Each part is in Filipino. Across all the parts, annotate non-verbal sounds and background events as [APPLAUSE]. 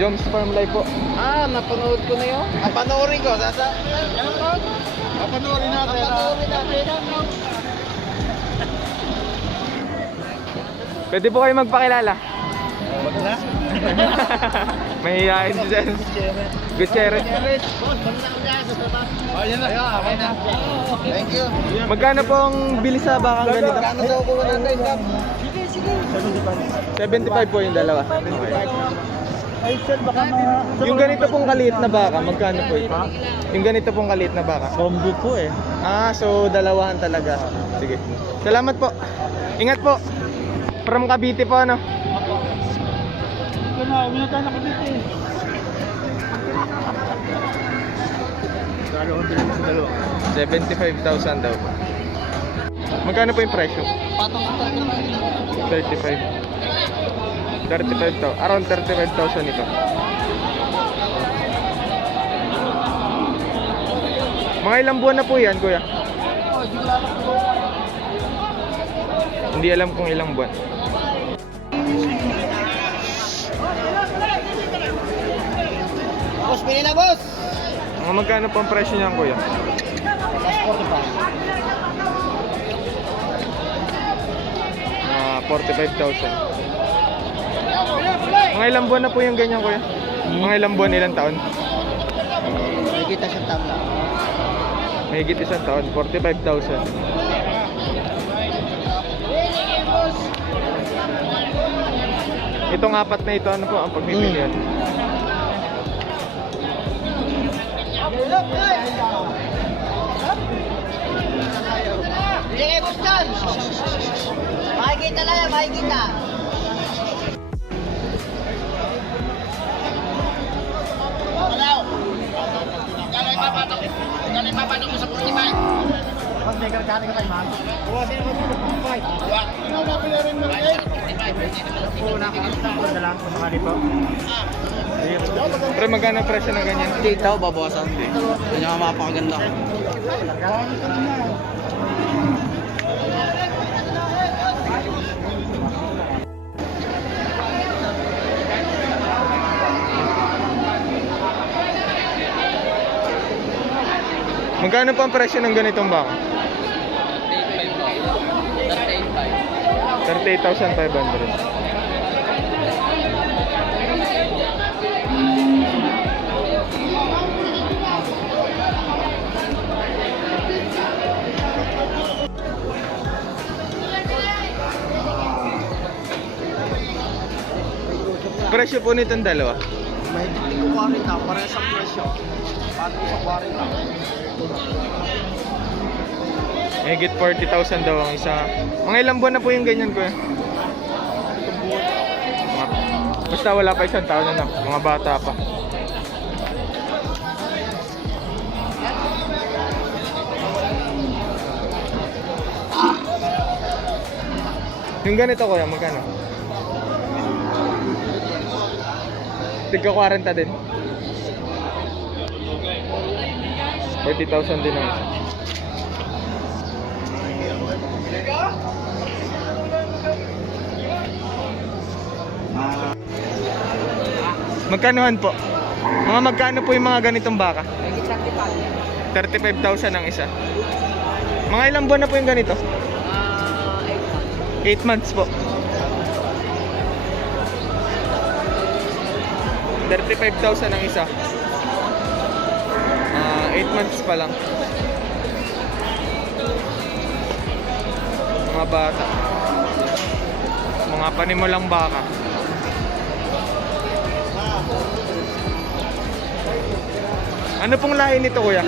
Joms Farm Life po. Ah, napanood ko na yun. Napanoorin ko. Sasa... Papanoorin natin. Napanoorin natin. Pwede po kayo magpakilala. Wag na. [LAUGHS] Mahihayin si Jen. Gutierrez. Oh, yan na. Okay na. Thank you. Magkano po ang bilis sa bakang ganito? Kano sa upo natin, Kap? 75 po yung dalawa. Ay, sir, baka mga... Yung ganito pong kaliit na baka, magkano po ito? Yung ganito pong kaliit na baka. Combo po eh. Ah, so dalawahan talaga. Sige. Salamat po. Ingat po. From Cavite po, ano? Ito na, minata na ko dito eh. Gano'n ang bilhin mo sa dalawa? 75,000 daw. Magkano po yung presyo? Patong sa talaga. 35. 35,000. Around 35,000 ito. Mga ilang buwan na po yan, kuya? Hindi alam kung ilang buwan. Boss, pili na, boss! Mga magkano po ang presyo niyan, kuya? Last 45. Mga 45,000. Mga ilang buwan na po yung ganyan, kuya? Mga ilang buwan, ilang taon? Nakikita siya tabla. Mahigit isang taon, 45,000. Itong apat na ito, ano po ang pagpipilian? Pili kayo, boss, dyan! Makikita yan, makikita. Pag may karkari ka kay ma'am. Buwasin ako dito, pang fight. Ano ba pala rin mo? Oo, nakakita ko na lang kung sakali po. Pero magkano ang presyo ng ganyan? Daw, babawasan. Yan yung mapakaganda. Karkari Magkano pa ang presyo ng ganitong baka? 38,500. Presyo po nitong dalawa. May hindi ko 40 na, parehas ang presyo. Paano sa 40? Higit 40,000 daw ang isa. Mga ilang buwan na po yung ganyan ko Mga- Basta wala pa isang taon na mga bata pa. Yung ganito kuya, magkano? Tigka 40 din. 40,000 din ang isa. Po? Mga magkano po yung mga ganitong baka? 35,000 ang isa. Mga ilang buwan na po yung ganito? 8 months po. 35,000 ang isa. 8 months pa lang. Mga bata. Mga panimulang baka. Ano pong lahi nito, kuya?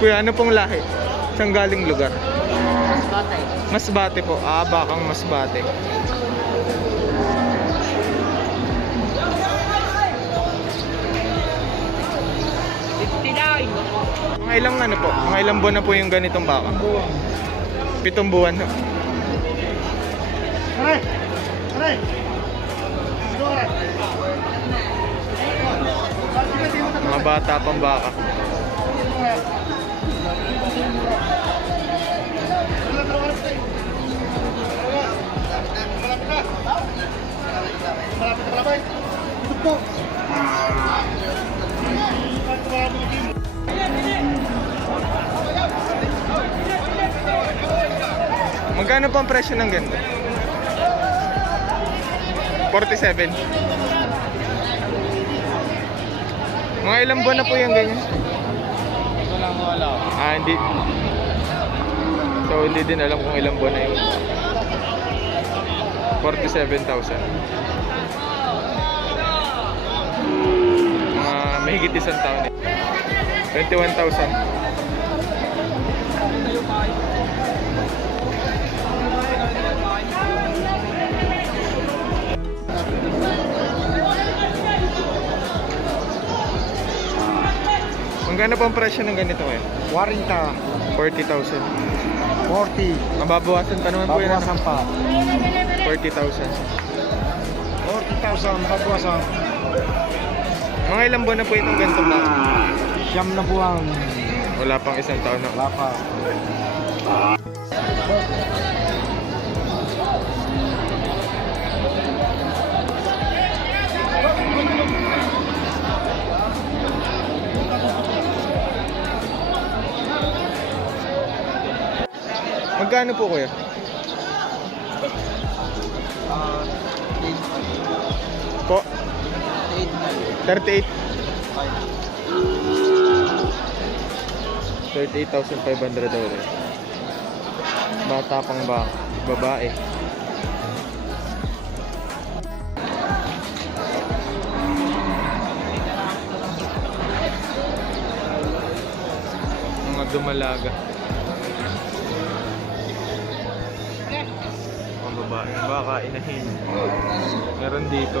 Kuya, ano pong lahi? Saan galing lugar? Mas batay. Masbate po. Ah, bakang masbate. Ilang ano po? Mga ilang buwan na po yung ganitong baka? Pitong buwan na. Aray! Aray! Aray! Mga bata pang baka. Malapit na kalabay. Ito po. Magkano po ang presyo ng ganito? 47. Mga ilang buwan na po yung ganyan? Wala mo wala. Ah, hindi. So, hindi din alam kung ilang buwan na yun. 47,000. Mga mahigit isang taon eh. 21,000. Magkano po ang presyo ng ganito eh? 40, 40,000. 40. Mababawasan pa naman po yun. ano? Babawasan pa. 40,000. 40,000 babawasan. Mga ilang buwan na po itong ganitong ba? Siyam na buwan. Wala pang isang taon na. Wala pa. Magkano po kuya? Po? 38. 38,500 daw. Bata pang ba babae. Mga dumalaga. Mga babae. Baka inahin. Meron dito.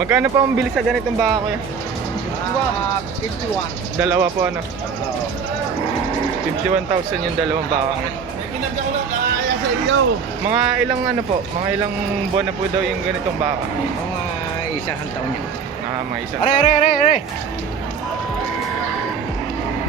Magkano pa ang bili sa ganitong baka kuya? Ah, 51. Dalawa po ano? 51,000 yung dalawang baka. May pinagda ko lang kaya sa iyo. Mga ilang ano po? Mga ilang buwan na po daw yung ganitong baka? Mga isang taon niya. Ah, mga isa. Are, are, are, are.